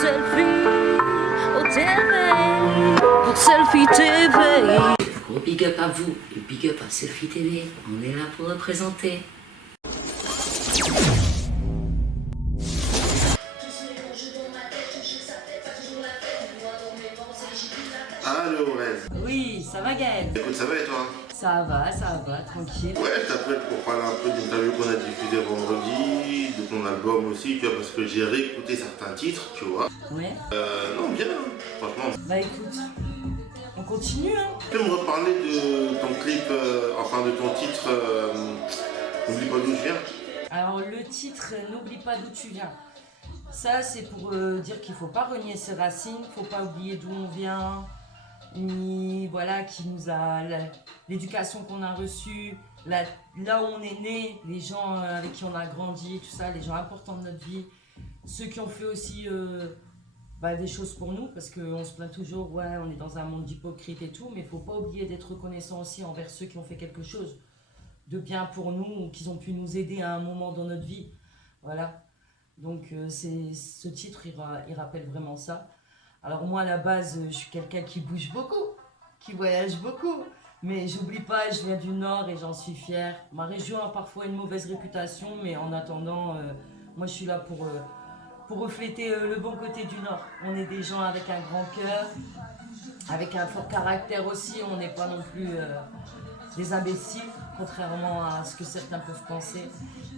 selfie au TV, pour Selfie TV. Gros big up à vous, et big up à Selfie TV, on est là pour représenter. Allô, Rez. Oui, ça va Gaël? Écoute, ça va et toi? Ça va, tranquille. Ouais, je t'appelle pour parler un peu d'interview qu'on a diffusée vendredi, de ton album aussi, tu vois, parce que j'ai réécouté certains titres, tu vois. Ouais. Non, bien, franchement. Bah écoute, on continue hein. Tu peux me reparler de ton clip, enfin de ton titre, N'oublie pas d'où je viens? Alors le titre N'oublie pas d'où tu viens. Ça c'est pour dire qu'il faut pas renier ses racines, faut pas oublier d'où on vient, ni voilà qui nous a l'éducation qu'on a reçue, là où on est né, les gens avec qui on a grandi, tout ça, les gens importants de notre vie, ceux qui ont fait aussi des choses pour nous, parce qu'on se plaint toujours, ouais on est dans un monde d'hypocrites et tout, mais il faut pas oublier d'être reconnaissant aussi envers ceux qui ont fait quelque chose de bien pour nous, ou qui ont pu nous aider à un moment dans notre vie, voilà. Donc ce titre, il rappelle vraiment ça. Alors moi, à la base, je suis quelqu'un qui bouge beaucoup, qui voyage beaucoup. Mais j'oublie pas, je viens du Nord et j'en suis fière. Ma région a parfois une mauvaise réputation, mais en attendant, moi je suis là pour refléter le bon côté du Nord. On est des gens avec un grand cœur, avec un fort caractère aussi. On n'est pas non plus des imbéciles, contrairement à ce que certains peuvent penser.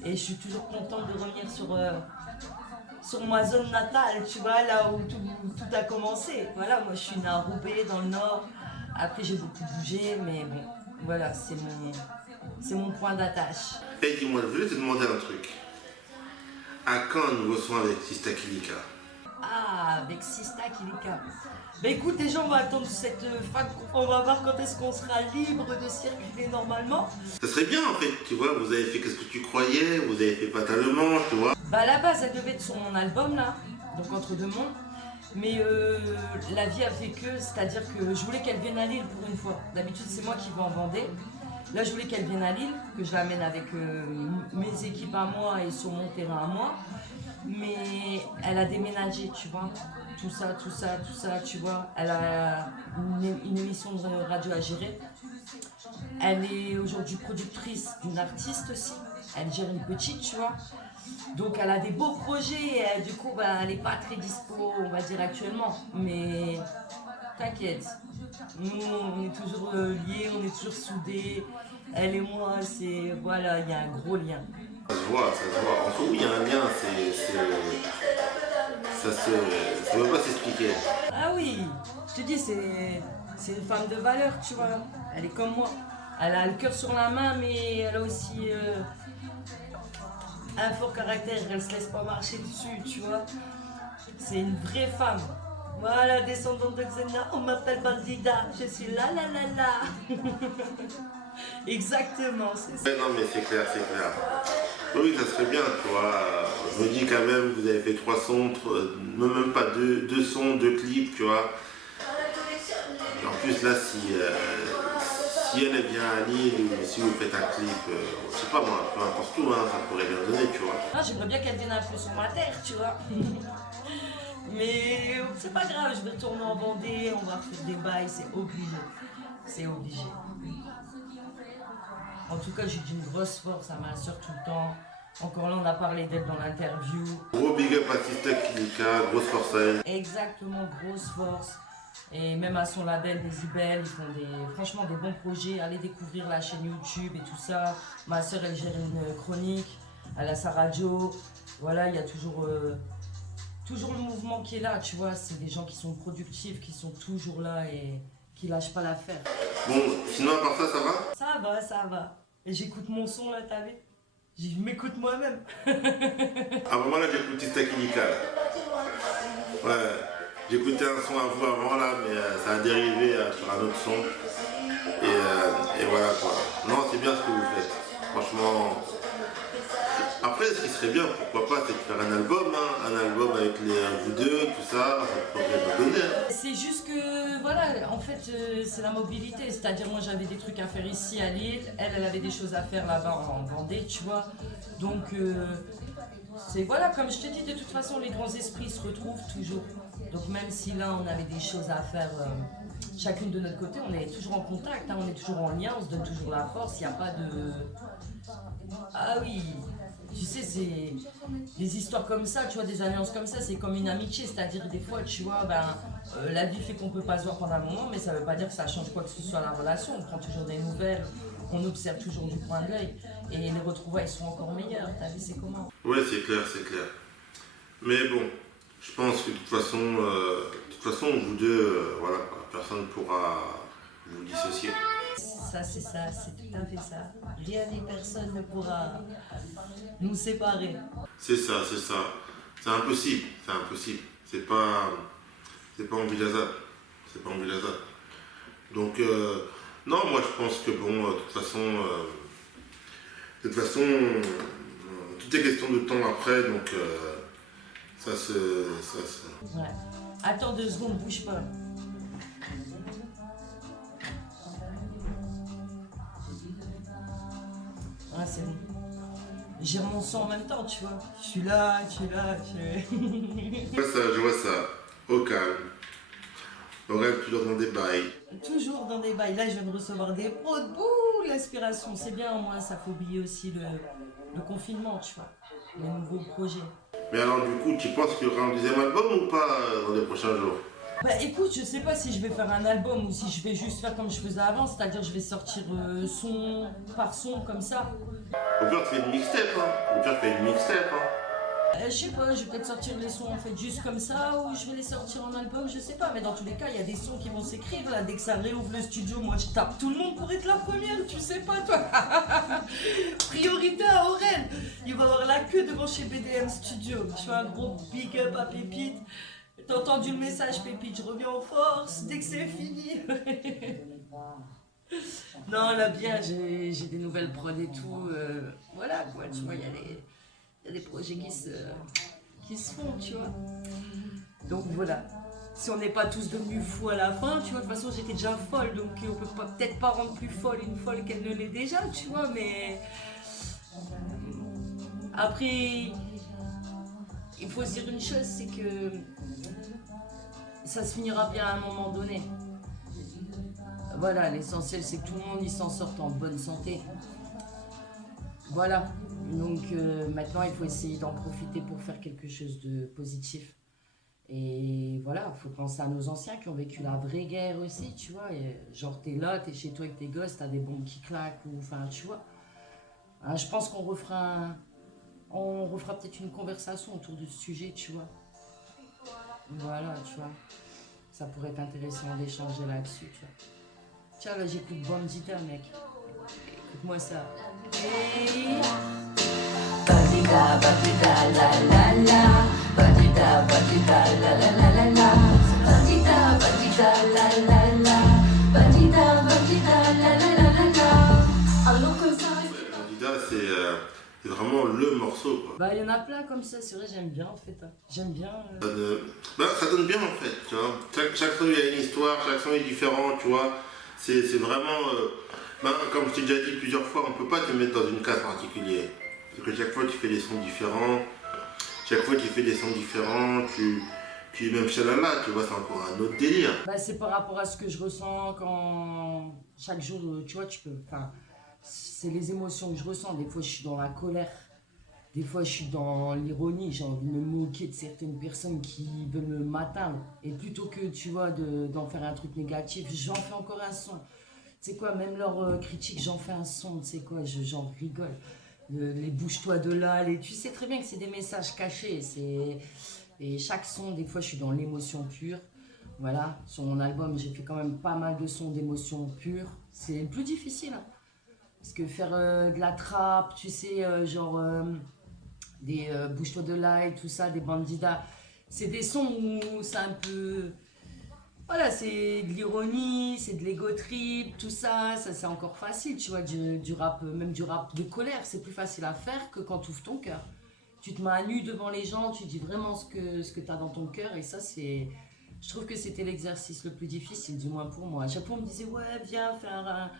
Et je suis toujours contente de revenir sur ma zone natale, tu vois, là où tout a commencé. Voilà, moi je suis née à Roubaix, dans le Nord. Après j'ai beaucoup bougé, mais bon, voilà, c'est mon point d'attache. Et dis-moi, je voulais te demander un truc. À quand un nouveau son avec Sista Kilika? Ah, avec Sista Kilika. Bah écoute, déjà on va attendre cette fin, on va voir quand est-ce qu'on sera libre de circuler normalement. Ça serait bien en fait, tu vois, vous avez fait Qu'est-ce que tu croyais, vous avez fait Fatalement, tu vois. Bah à la base elle devait être sur mon album là, donc Entre deux mondes. Mais la vie a fait que, c'est-à-dire que je voulais qu'elle vienne à Lille pour une fois. D'habitude c'est moi qui vais en Vendée. Là je voulais qu'elle vienne à Lille, que je l'amène avec mes équipes à moi et sur mon terrain à moi. Mais elle a déménagé, tu vois. Tout ça, tu vois. Elle a une émission de radio à gérer. Elle est aujourd'hui productrice d'une artiste aussi. Elle gère une petite, tu vois. Donc elle a des beaux projets. Et, du coup, elle n'est pas très dispo, on va dire actuellement. Mais t'inquiète. Nous, on est toujours liés, on est toujours soudés. Elle et moi, c'est... Voilà, il y a un gros lien. Ça se voit. En tout, il y a un lien, ça ne peut pas s'expliquer. Ah oui, je te dis, c'est une femme de valeur, tu vois. Elle est comme moi. Elle a le cœur sur la main, mais elle a aussi un fort caractère. Elle se laisse pas marcher dessus, tu vois. C'est une vraie femme. Voilà, descendante de Xena, on m'appelle Bandida. Je suis là. Exactement, c'est ça. Ouais, non, mais c'est clair. Oui, ça serait bien, tu vois. Je me dis quand même, vous avez fait 3 sons, même pas deux sons, 2 clips, tu vois. Et en plus, là, si elle vient à Lille ou si vous faites un clip, je sais pas moi, peu importe où, hein, ça pourrait bien donner, tu vois. Ah, j'aimerais bien qu'elle vienne un peu sur ma terre, tu vois. Mais c'est pas grave, je vais retourner en Vendée, on va faire des bails, c'est obligé. En tout cas, j'ai d'une grosse force à ma soeur tout le temps. Encore là, on a parlé d'elle dans l'interview. Gros big up à Sista Kilika, grosse force à elle. Exactement, grosse force. Et même à son label Décibel, ils font franchement des bons projets. Allez découvrir la chaîne YouTube et tout ça. Ma soeur, elle gère une chronique, elle a sa radio. Voilà, il y a toujours le mouvement qui est là, tu vois. C'est des gens qui sont productifs, qui sont toujours là et qui lâchent pas l'affaire. Bon, sinon à part ça va? Ça va. Et j'écoute mon son là, t'as vu? Je m'écoute moi-même. Ah bah moi là j'écoute Sista Kilika là. Ouais, j'écoutais un son à vous avant là, mais ça a dérivé sur un autre son. Et voilà quoi. Non, c'est bien ce que vous faites. Franchement. Après, ce qui serait bien, pourquoi pas, c'est de faire un album, hein, un album avec vous deux, tout ça pourrait pas donner. Hein. C'est juste que, voilà, en fait, c'est la mobilité. C'est-à-dire, moi, j'avais des trucs à faire ici à Lille. Elle avait des choses à faire là-bas en Vendée, tu vois. Donc, c'est voilà, comme je te dis, de toute façon, les grands esprits se retrouvent toujours. Donc même si là, on avait des choses à faire chacune de notre côté, on est toujours en contact, hein, on est toujours en lien, on se donne toujours la force, il n'y a pas de... Ah oui, tu sais, c'est des histoires comme ça, tu vois, des alliances comme ça, c'est comme une amitié, c'est-à-dire des fois, tu vois, la vie fait qu'on peut pas se voir pendant un moment, mais ça veut pas dire que ça change quoi que ce soit la relation, on prend toujours des nouvelles, on observe toujours du coin de l'œil, et les retrouvailles sont encore meilleures, t'as vu, c'est comment? Ouais, c'est clair, c'est clair. Mais bon, je pense que de toute façon, vous deux, voilà, quoi, personne ne pourra vous dissocier. Ça, c'est tout à fait ça. Rien ni personne ne pourra nous séparer. C'est ça, c'est ça. C'est impossible, c'est impossible. C'est pas envisageable. C'est pas envisageable. Donc, non, moi je pense que bon, de toute façon, tout est question de temps après, donc ça se... Ouais. Attends 2 secondes, bouge pas. Ouais, c'est bon. J'ai mon son en même temps, tu vois. Je suis là. Je vois ça, au calme. On rêve toujours dans des bails. Toujours dans des bails. Là, je viens de recevoir des prods. Bouh, l'inspiration, c'est bien. Moi, ça fait oublier aussi le confinement, tu vois. Les nouveaux projets. Mais alors du coup, tu penses qu'il y aura un deuxième album ou pas dans les prochains jours? Bah écoute, je sais pas si je vais faire un album ou si je vais juste faire comme je faisais avant, c'est-à-dire je vais sortir son par son comme ça. Au pire, tu fais une mixtape, hein. Au pire, tu fais une mixtape, hein. Je sais pas, je vais peut-être sortir les sons en fait juste comme ça ou je vais les sortir en album, je sais pas, mais dans tous les cas, il y a des sons qui vont s'écrire là. Dès que ça réouvre le studio, moi je tape tout le monde pour être la première, tu sais pas toi. Priorité à Aurel, il va avoir la queue devant chez BDM Studio. Je fais un gros big up à Pépite. T'as entendu le message Pépite, je reviens en force dès que c'est fini. Non là bien, j'ai des nouvelles prods et tout, voilà quoi, tu vois, il y a des projets qui se font, tu vois. Donc voilà. Si on n'est pas tous devenus fous à la fin, tu vois, de toute façon j'étais déjà folle, donc on peut peut-être pas rendre plus folle une folle qu'elle ne l'est déjà, tu vois, mais... Après, il faut se dire une chose, c'est que ça se finira bien à un moment donné. Voilà, l'essentiel c'est que tout le monde y s'en sorte en bonne santé. Voilà, donc maintenant il faut essayer d'en profiter pour faire quelque chose de positif. Et voilà, il faut penser à nos anciens qui ont vécu la vraie guerre aussi, tu vois. Et genre t'es là, t'es chez toi avec tes gosses, t'as des bombes qui claquent, ou enfin tu vois. Hein, je pense qu'on refera peut-être une conversation autour de ce sujet, tu vois. Voilà, tu vois. Ça pourrait être intéressant d'échanger là-dessus, tu vois. Tiens, là j'écoute Bandita, mec. Écoute-moi ça. Hey. Bandita, bandita, la la la. Bandita, bandita, la la la la la. Bandita, bandita, la la la. Bandita, bandita, la la la la la. Alors que ça. Bandita, c'est vraiment le morceau, quoi. Bah, il y en a plein comme ça, c'est vrai, j'aime bien en fait. J'aime bien. Ça donne bien en fait, tu vois. Chaque son il y a une histoire, chaque son est différent, tu vois. C'est vraiment. Comme je t'ai déjà dit plusieurs fois, on peut pas te mettre dans une case particulière. Parce que chaque fois tu fais des sons différents, même Shalala, tu vois, c'est encore un autre délire. Bah, c'est par rapport à ce que je ressens quand chaque jour, tu vois, tu peux. Enfin, c'est les émotions que je ressens. Des fois, je suis dans la colère. Des fois, je suis dans l'ironie. J'ai envie de me moquer de certaines personnes qui veulent m'atteindre. Et plutôt que, tu vois, d'en faire un truc négatif, j'en fais encore un son. Tu sais quoi, même leurs critiques, j'en fais un son. Tu sais quoi, j'en rigole. Les bouge-toi de là. Tu sais très bien que c'est des messages cachés. Et chaque son, des fois, je suis dans l'émotion pure. Voilà, sur mon album, j'ai fait quand même pas mal de sons d'émotion pure. C'est le plus difficile. Hein. Parce que faire de la trappe, tu sais, des bouge-toi de là et tout ça, des bandidas, c'est des sons où c'est un peu... Voilà, c'est de l'ironie, c'est de l'ego trip, tout ça, c'est encore facile, tu vois, du rap, même du rap de colère, c'est plus facile à faire que quand tu ouvres ton cœur. Tu te mets à nu devant les gens, tu dis vraiment ce que tu as dans ton cœur, et ça, c'est... Je trouve que c'était l'exercice le plus difficile, du moins pour moi. À chaque fois, on me disait, ouais, viens faire un...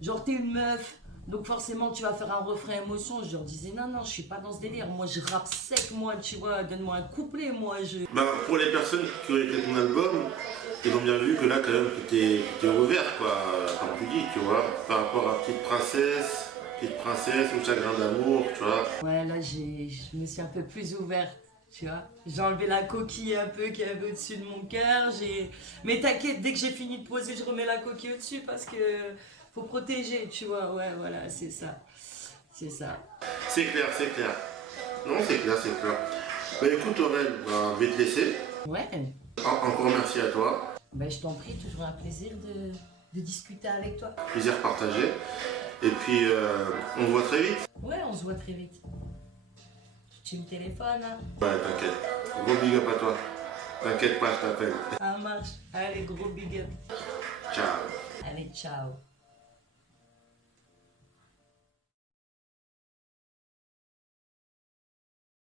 Genre, t'es une meuf, Donc forcément, tu vas faire un refrain émotion. Je leur disais, non, non, je suis pas dans ce délire. Moi, je rappe sec, moi, tu vois, donne-moi un couplet, moi, je... Ben, pour les personnes qui ont écouté ton album, ils ont bien vu que là, quand même, tu t'es ouvert, quoi, comme tu dis, tu vois, par rapport à Petite Princesse ou Chagrin d'amour, tu vois. Ouais, là, je me suis un peu plus ouverte, tu vois. J'ai enlevé la coquille un peu qui est au-dessus de mon cœur. Mais t'inquiète, dès que j'ai fini de poser, je remets la coquille au-dessus parce que faut protéger, tu vois. Ouais, voilà, c'est ça. C'est ça. C'est clair, c'est clair. Non, c'est clair, c'est clair. Ben écoute, Aurel, ben, je vais te laisser. Ouais. Encore merci à toi. Ben, je t'en prie, toujours un plaisir de discuter avec toi. Plaisir partagé. Et puis, on se voit très vite. Ouais, on se voit très vite. Tu me téléphones, hein. Ouais, t'inquiète. Gros big up à toi. T'inquiète pas, je t'appelle. Ça marche. Allez, gros big up. Ciao. Allez, ciao.